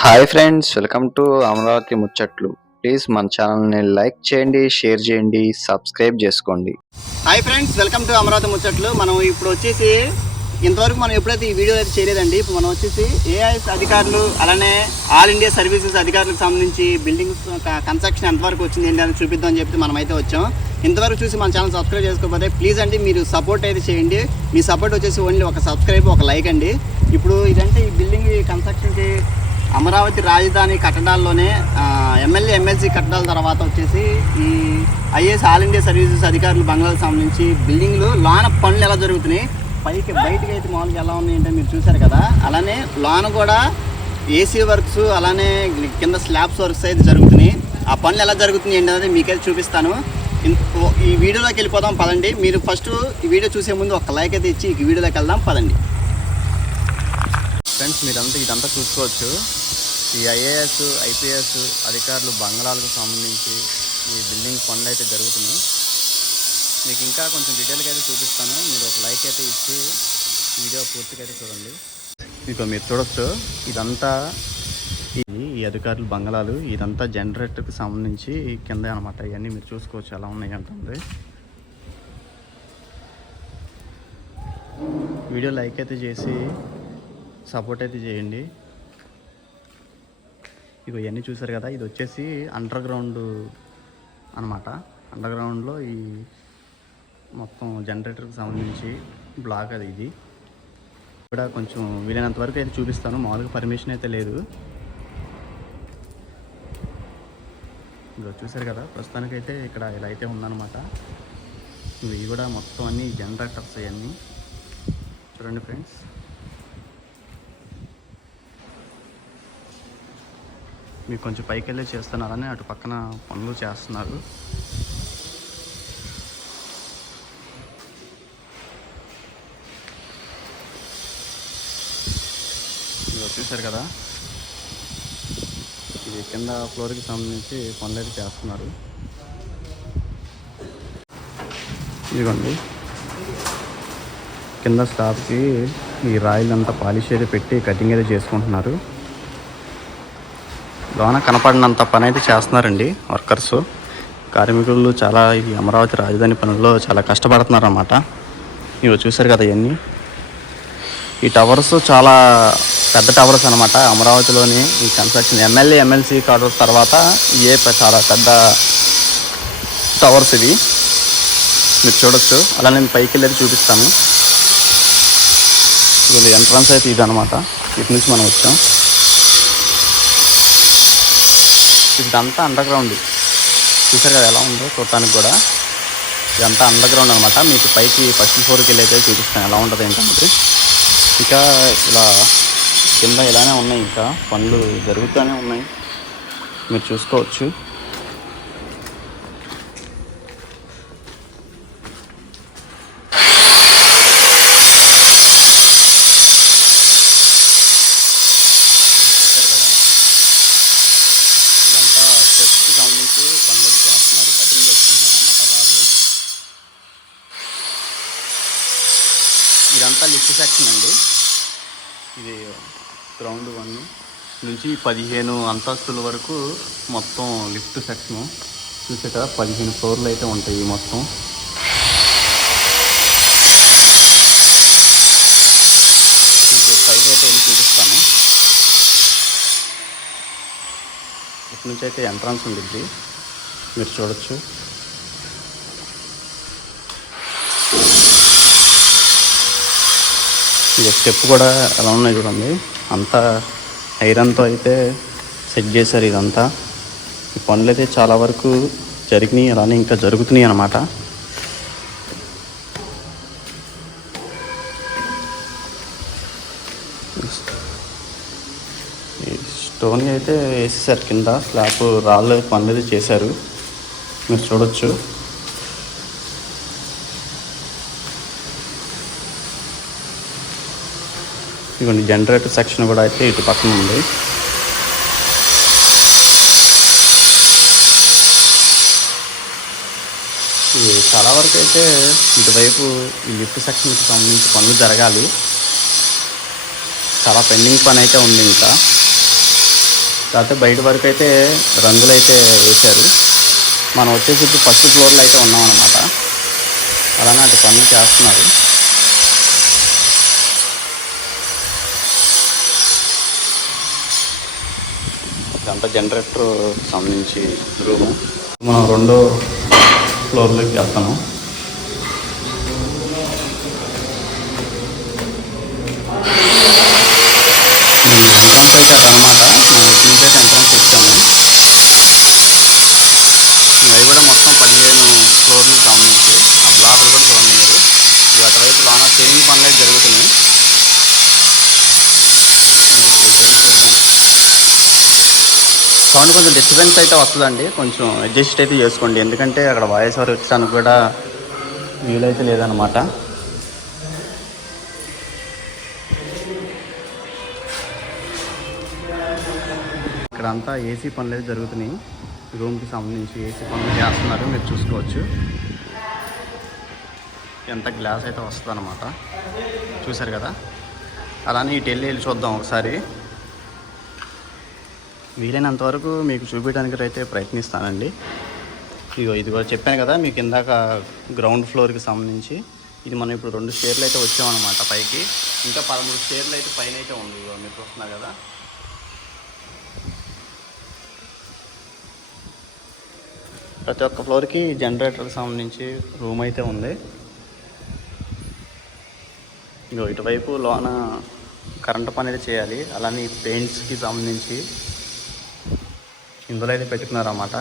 Hi friends, welcome to Amaravati ముచ్చట్లు. Please మన ఛానల్ని లైక్ చేయండి, షేర్ చేయండి, సబ్స్క్రైబ్ చేసుకోండి. Hi friends, welcome to Amaravati ముచ్చట్లు. మనం ఇప్పుడు వచ్చేసి ఇంతవరకు మనం ఎప్పుడైతే ఈ వీడియో అయితే చేయలేదండి. ఇప్పుడు మనం వచ్చేసి ఏఐఎస్ అధికారులు అలానే ఆల్ ఇండియా సర్వీసెస్ అధికారులకు సంబంధించి బిల్డింగ్స్ కన్స్ట్రక్షన్ ఎంతవరకు వచ్చింది ఏంటి అని చూపిద్దామని చెప్పి మనం అయితే వచ్చాం. ఇంతవరకు చూసి మన ఛానల్ సబ్స్క్రైబ్ చేసుకోకపోతే ప్లీజ్ అండి మీరు సపోర్ట్ అయితే చేయండి. మీ సపోర్ట్ వచ్చేసి ఓన్లీ ఒక సబ్స్క్రైబ్, ఒక లైక్ అండి. ఇప్పుడు ఇదంటే ఈ బిల్డింగ్ కన్స్ట్రక్షన్కి అమరావతి రాజధాని కట్టడాల్లోనే ఎమ్మెల్యే ఎమ్మెల్సీ కట్టడాల తర్వాత వచ్చేసి ఈ ఐఏఎస్ ఆల్ ఇండియా సర్వీసెస్ అధికారులు బంగ్లాలకు సంబంధించి బిల్డింగ్లు లోన పనులు ఎలా జరుగుతున్నాయి, బయటకి అయితే మామూలుగా ఎలా ఉన్నాయంటే మీరు చూశారు కదా. అలానే లోన కూడా ఏసీ వర్క్స్ అలానే కింద స్లాబ్స్ వర్క్స్ అయితే జరుగుతున్నాయి. ఆ పనులు ఎలా జరుగుతున్నాయి ఏంటనేది మీకైతే చూపిస్తాను. ఈ వీడియోలోకి వెళ్ళిపోదాం పదండి. మీరు ఫస్ట్ ఈ వీడియో చూసే ముందు ఒక లైక్ అయితే ఇచ్చి ఈ వీడియోలోకి వెళ్దాం పదండి. ఫ్రెండ్స్, మీరంతా ఇదంతా చూసుకోవచ్చు. ఈ ఐఏఎస్ ఐపీఎస్ అధికారులు బంగ్లాలకు సంబంధించి ఈ బిల్డింగ్ పనులు అయితే జరుగుతున్నాయి. మీకు ఇంకా కొంచెం డీటెయిల్గా అయితే చూపిస్తాను. మీరు ఒక లైక్ అయితే ఇచ్చి వీడియో పూర్తిగా అయితే చూడండి. మీకు మీరు చూడొచ్చు, ఇదంతా ఈ అధికారులు బంగ్లాలు, ఇదంతా జనరేటర్కి సంబంధించి కింద అనమాట. ఇవన్నీ మీరు చూసుకోవచ్చు ఎలా ఉన్నాయి అంటుంది. వీడియో లైక్ అయితే చేసి సపోర్ట్ అయితే చేయండి. ఇగో ఇవన్నీ చూసారు కదా, ఇది వచ్చేసి అండర్ గ్రౌండ్ అనమాట. అండర్ గ్రౌండ్లో ఈ మొత్తం జనరేటర్కి సంబంధించి బ్లాక్ అది. ఇది కూడా కొంచెం వీలైనంత వరకు అయితే చూపిస్తాను. మామూలుగా పర్మిషన్ అయితే లేదు. ఇదో చూసారు కదా, ప్రస్తుతానికైతే ఇక్కడ ఇలా అయితే ఉందన్నమాట. ఇవి కూడా మొత్తం అన్ని జనరేటర్స్ అవన్నీ చూడండి ఫ్రెండ్స్. మీకు కొంచెం పైకి వెళ్ళి చేస్తున్నారని అటు పక్కన పనులు చేస్తున్నారు. ఇది చూశారు కదా, ఇది కింద ఫ్లోర్కి సంబంధించి పనులు అయితే చేస్తున్నారు. ఇదిగోండి, కింద స్టాఫ్కి ఈ రాయిలంతా పాలిష్ అయితే పెట్టి కటింగ్ అయితే చేసుకుంటున్నారు. లోన కనపడినంత పని అయితే చేస్తున్నారండి వర్కర్స్, కార్మికులు. చాలా ఈ అమరావతి రాజధాని పనుల్లో చాలా కష్టపడుతున్నారు అన్నమాట. ఇవి చూసారు కదా, ఇవన్నీ ఈ టవర్స్ చాలా పెద్ద టవర్స్ అనమాట. అమరావతిలోని ఈ కన్స్ట్రక్షన్ ఎమ్మెల్యే ఎమ్మెల్సీ కార్డర్స్ తర్వాత చాలా పెద్ద టవర్స్ ఇవి మీరు చూడొచ్చు. అలా నేను పైకి వెళ్ళేది చూపిస్తాను. ఇది ఎంట్రన్స్ అయితే ఇది అనమాట. ఇటు నుంచి మనం వచ్చాం. ఇదంతా అండర్ గ్రౌండ్. చూసారు కదా ఎలా ఉందో చూడటానికి కూడా. ఇదంతా అండర్ గ్రౌండ్ అనమాట. మీకు పైకి ఫస్ట్ ఫ్లోర్కి వెళ్ళి అయితే చూపిస్తాను ఎలా ఉంటుంది ఏంటంటే. ఇంకా ఇలా కింద ఇలానే ఉన్నాయి, ఇంకా పనులు జరుగుతూనే ఉన్నాయి, మీరు చూసుకోవచ్చు. పనులు చేస్తున్నారు, కటింగ్ చేసుకుంటున్నారు అన్నమాట రాళ్ళు. ఇదంతా లిఫ్ట్ సెక్షన్ అండి. ఇది గ్రౌండ్ 1 నుంచి 15 అంతస్తుల వరకు మొత్తం లిఫ్ట్ సెక్షను. చూసే కదా, 15 ఫ్లోర్లు అయితే ఉంటాయి మొత్తం. పైకి అయితే వెళ్ళి చూపిస్తాను. ఇటు నుంచి అయితే ఎంట్రన్స్ ఉండిద్ది, మీరు చూడొచ్చు. ఇక స్టెప్ కూడా ఎలా ఉన్నాయి చూడండి. అంతా ఐరన్తో అయితే సెట్ చేశారు ఇదంతా. ఈ పనులు అయితే చాలా వరకు జరిగినాయి, అలానే ఇంకా జరుగుతున్నాయి అన్నమాట. స్టోన్ అయితే వేసేసారు కింద, స్లాబ్ రాళ్ళు పనులు అయితే చేశారు, మీరు చూడొచ్చు. ఇవన్నీ జనరేటర్ సెక్షన్ కూడా అయితే ఇటు పక్కన ఉంది. ఇది చాలా వరకు అయితే ఇటువైపు ఈ లిఫ్ట్ సెక్షన్కి సంబంధించి పనులు జరగాలి. చాలా పెండింగ్ పని అయితే ఉంది ఇంకా. కాకపోతే బయట వరకు అయితే రంగులు అయితే వేశారు. మనం వచ్చేసి ఇప్పుడు ఫస్ట్ ఫ్లోర్లో అయితే ఉన్నాం అన్నమాట. అలానే అటు పనులు చేస్తున్నారు. ఇదంతా జనరేటర్ సంబంధించి రూము. మనం రెండో ఫ్లోర్లోకి వెళ్తాము. ఎంట్రన్స్ అయితే అదనమాట. మనం ఇటు నుంచి అయితే ఎంట్రన్స్ వచ్చాము. అవి కూడా మొత్తం 15 ఫ్లోర్లకు సంబంధించి ఆ బ్లాక్లు కూడా చూడండి మీరు. అటువైపు లోన సీలింగ్ పనులు అయితే జరుగుతున్నాయి. సౌండ్ కొంచెం డిస్టర్బెన్స్ అయితే వస్తుందండి, కొంచెం అడ్జస్ట్ అయితే చేసుకోండి. ఎందుకంటే అక్కడ వాయిస్ ఓవర్ వచ్చడానికి కూడా వీలైతే లేదనమాట. ఇక్కడంతా ఏసీ పనులు అయితే జరుగుతున్నాయి. రూమ్కి సంబంధించి ఏసీ పనులు చేస్తున్నారు, మీరు చూసుకోవచ్చు. ఎంత గ్లాస్ అయితే వస్తుంది అనమాట, చూసారు కదా. అలానే ఇటు వెళ్ళి చూద్దాం ఒకసారి. వీలైనంత వరకు మీకు చూపించడానికి అయితే ప్రయత్నిస్తానండి. ఇది కూడా చెప్పాను కదా మీకు ఇందాక గ్రౌండ్ ఫ్లోర్కి సంబంధించి. ఇది మనం ఇప్పుడు 2 స్టేర్లు అయితే వచ్చామన్నమాట పైకి. ఇంకా 13 స్టేర్లు అయితే పైన అయితే ఉంది, మీరు చూస్తున్నారు కదా. ప్రతి ఒక్క ఫ్లోర్కి జనరేటర్కి సంబంధించి రూమ్ అయితే ఉంది. ఇటువైపు లోన కరెంటు పని అయితే చేయాలి. అలానే పెయింట్స్కి సంబంధించి ఇందులో అయితే పెట్టుకున్నారన్నమాట.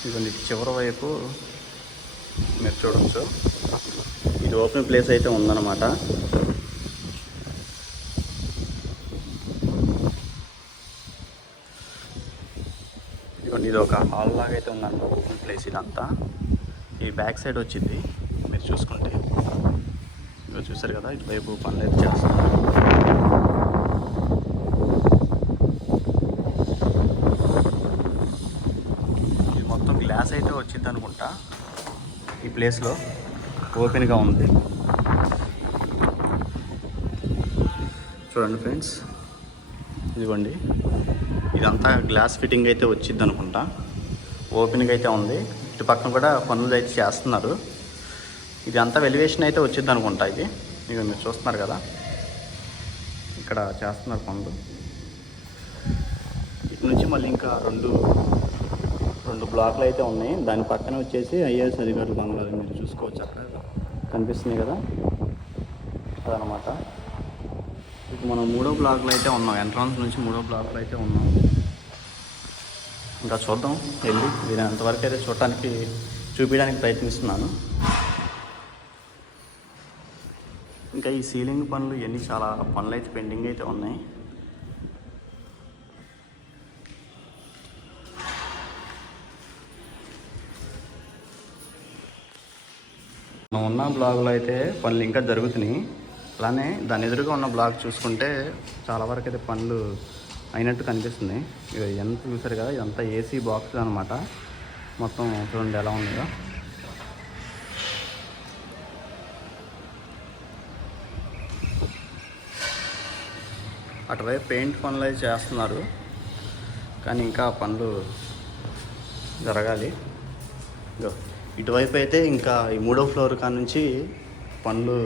ఇదిగోండి చివరి వైపు మీరు చూడవచ్చు, ఇది ఓపెన్ ప్లేస్ అయితే ఉందన్నమాట. ఇదిగోండి ఇది ఒక హాల్ లాగా అయితే ఉందన్నమాట, ఓపెన్ ప్లేస్ ఇదంతా. ఈ బ్యాక్ సైడ్ వచ్చింది మీరు చూసుకుంటే. ఇదిగో చూసారు కదా, ఇటువైపు పనులు అయితే చేస్తున్నారు. ఇది మొత్తం గ్లాస్ అయితే వచ్చింది అనుకుంటా. ఈ ప్లేస్లో ఓపెన్గా ఉంది చూడండి ఫ్రెండ్స్. ఇదిగోండి ఇదంతా గ్లాస్ ఫిట్టింగ్ అయితే వచ్చింది అనుకుంటా. ఓపెన్గా అయితే ఉంది. ఇటు పక్కన కూడా పనులు అయితే చేస్తున్నారు. ఇది అంతా వెలివేషన్ అయితే వచ్చింది అనుకుంటా. ఇది ఇక మీరు చూస్తున్నారు కదా, ఇక్కడ చేస్తున్నారు పనులు. ఇటు నుంచి మళ్ళీ ఇంకా రెండు బ్లాక్లు అయితే ఉన్నాయి. దాని పక్కన వచ్చేసి ఐఏఎస్ అధికారులు బంగ్లాలు మీరు చూసుకోవచ్చు, అక్కడ కనిపిస్తున్నాయి కదా, అదనమాట. ఇప్పుడు మనం 3వ బ్లాక్లో అయితే ఉన్నాం. ఎంట్రన్స్ నుంచి 3వ బ్లాక్లో అయితే ఉన్నాం. ఇంకా చూద్దాం వెళ్ళి, నేను అంతవరకు అయితే చూపించడానికి ప్రయత్నిస్తున్నాను. ఇంకా ఈ సీలింగ్ పనులు ఇవన్నీ చాలా పనులు అయితే పెండింగ్ అయితే ఉన్నాయి. మనం ఉన్న బ్లాక్లో అయితే పనులు ఇంకా జరుగుతున్నాయి. అలానే దాని ఎదురుగా ఉన్న బ్లాక్ చూసుకుంటే చాలా వరకు అయితే పనులు అయినట్టు కనిపిస్తుంది. ఎంత చూసారు కదా, ఇదంతా ఏసీ బాక్స్ అనమాట. మొత్తం చూడండి ఎలా ఉందో. అటువైపు పెయింట్ పనులు అయితే చేస్తున్నారు, కానీ ఇంకా పనులు జరగాలి. ఇటువైపు అయితే ఇంకా ఈ 3వ ఫ్లోర్ కాడ నుంచి పనులు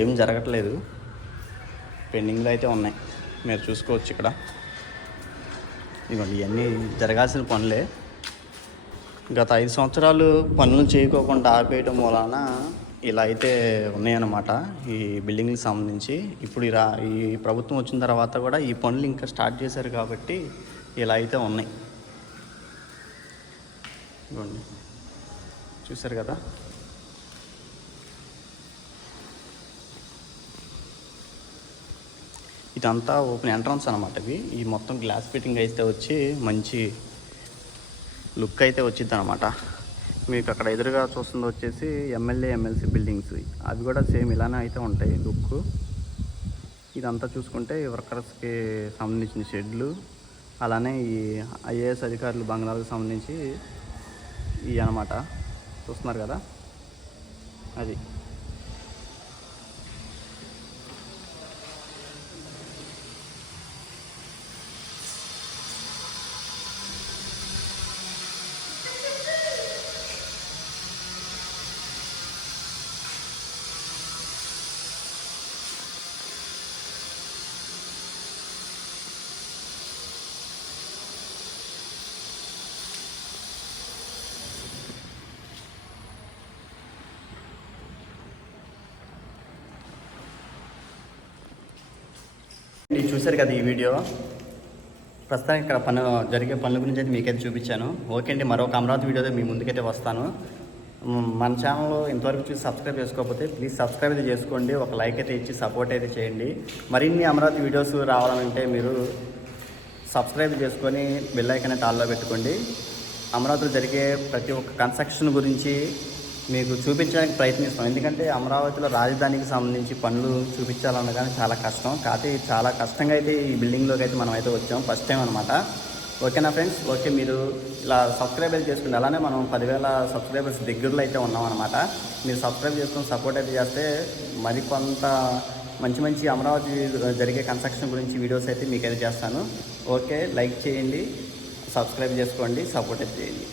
ఏం జరగట్లేదు, పెండింగ్లో అయితే ఉన్నాయి. మీరు చూసుకోవచ్చు ఇక్కడ. ఇదిగోండి ఇవన్నీ జరగాల్సిన పనులే. గత 5 సంవత్సరాలు పనులు చేయకోకుండా ఆపేయడం వలన ఇలా అయితే ఉన్నాయన్నమాట ఈ బిల్డింగ్కి సంబంధించి. ఇప్పుడు ఈ ప్రభుత్వం వచ్చిన తర్వాత కూడా ఈ పనులు ఇంకా స్టార్ట్ చేశారు కాబట్టి ఇలా అయితే ఉన్నాయి. ఇదిగోండి చూశారు కదా. ఇదంతా ఓపెన్ ఎంట్రన్స్ అనమాట. ఈ మొత్తం గ్లాస్ ఫిట్టింగ్ అయితే వచ్చి మంచి లుక్ అయితే వచ్చింది అనమాట. మీకు అక్కడ ఎదురుగా చూస్తుంది వచ్చేసి ఎమ్మెల్యే ఎమ్మెల్సీ బిల్డింగ్స్, అవి కూడా సేమ్ ఇలానే అయితే ఉంటాయి లుక్. ఇదంతా చూసుకుంటే వర్కర్స్కి సంబంధించిన షెడ్లు, అలానే ఈ ఐఏఎస్ అధికారులు బంగ్లాలకు సంబంధించి ఇవి అనమాట. చూస్తున్నారు కదా, అది మీరు చూశారు కదా ఈ వీడియో. ప్రస్తుతానికి ఇక్కడ జరిగే పనుల గురించి అయితే మీకైతే చూపించాను. ఓకే అండి, మరొక అమరావతి వీడియోతో మీ ముందుకైతే వస్తాను. మన ఛానల్ ఇంతవరకు చూసి సబ్స్క్రైబ్ చేసుకోకపోతే ప్లీజ్ సబ్స్క్రైబ్ అయితే చేసుకోండి. ఒక లైక్ అయితే ఇచ్చి సపోర్ట్ అయితే చేయండి. మరిన్ని అమరావతి వీడియోస్ రావాలంటే మీరు సబ్స్క్రైబ్ చేసుకొని బెల్ ఐకాన్ అయితే ఆన్లో పెట్టుకోండి. అమరావతిలో జరిగే ప్రతి ఒక్క కన్స్ట్రక్షన్ గురించి మీకు చూపించడానికి ప్రయత్నిస్తాం. ఎందుకంటే అమరావతిలో రాజధానికి సంబంధించి పనులు చూపించాలన్న కానీ చాలా కష్టం. కాకపోతే చాలా కష్టంగా అయితే ఈ బిల్డింగ్లోకి అయితే మనం అయితే వచ్చాం ఫస్ట్ టైం అనమాట. ఓకేనా ఫ్రెండ్స్? ఓకే, మీరు ఇలా సబ్స్క్రైబ్ అయితే చేసుకుంటే అలానే మనం 10,000 సబ్స్క్రైబర్స్ దగ్గరలో అయితే ఉన్నాం అనమాట. మీరు సబ్స్క్రైబ్ చేసుకొని సపోర్ట్ అయితే చేస్తే మరికొంత మంచి అమరావతి జరిగే కన్స్ట్రక్షన్ గురించి వీడియోస్ అయితే మీకైతే చేస్తాను. ఓకే, లైక్ చేయండి, సబ్స్క్రైబ్ చేసుకోండి, సపోర్ట్ అయితే చేయండి.